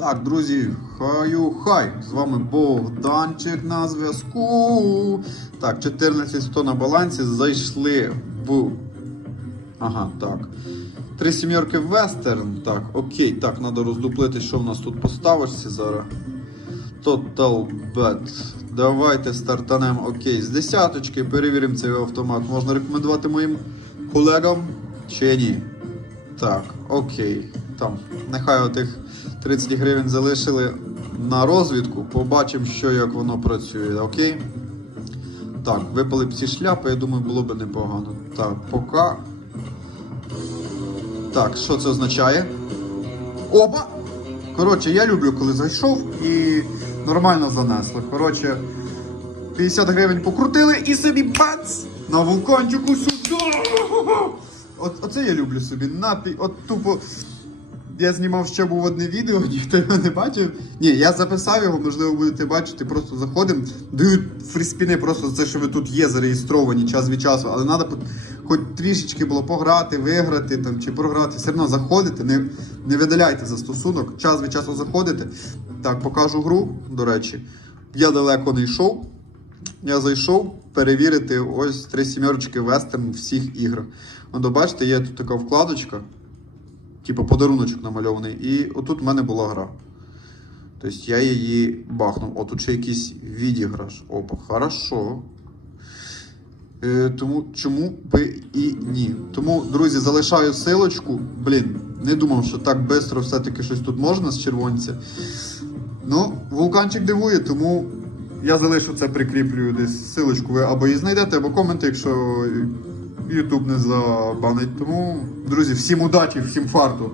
Так, друзі, хаю хай! З вами Богданчик на зв'язку. Так, 14 100 на балансі зайшли в. Ага, так. Три сім'єрки вестерн. Так, окей, так, треба роздуплити, що в нас тут поставишся зараз. Total Bet. Давайте стартанемо окей. З десяточки перевіримо цей автомат. Можна рекомендувати моїм колегам чи ні? Так, окей. Там, нехай отих 30 гривень залишили на розвідку. Побачимо, що як воно працює, окей? Так, випали б ці шляпи, я думаю, було б непогано. Так, поки. Так, що це означає? Опа! Коротше, я люблю, коли зайшов і нормально занесло. Коротше, 50 гривень покрутили і собі бац! На вулканчику сюди! От, оце я люблю собі. Напій, от тупо. Я знімав ще був одне відео, ніхто його не бачив. Ні, я записав його, можливо, будете бачити. Просто заходимо, дають фріспіни, просто це, що ви тут є зареєстровані час від часу, але треба хоч трішечки було пограти, виграти там чи програти. Все одно заходите, не, не видаляйте застосунок, час від часу заходите. Так, покажу гру, до речі. Я далеко не йшов. Я зайшов перевірити ось три сімерочки вестерн всіх іграх. От бачите, є тут така вкладочка, типу подаруночок намальований, і отут в мене була гра. Тобто я її бахнув. О, тут ще якийсь відіграш. Опа, хорошо. Е, тому чому би і ні? Тому, друзі, залишаю силочку. Блін, не думав, що так швидко все-таки щось тут можна з червонця. Ну, вулканчик дивує, тому я залишу це, прикріплюю десь силочку. Ви або її знайдете, або коменти, якщо YouTube не забанить. Тому, друзі, всім удачі, всім фарту.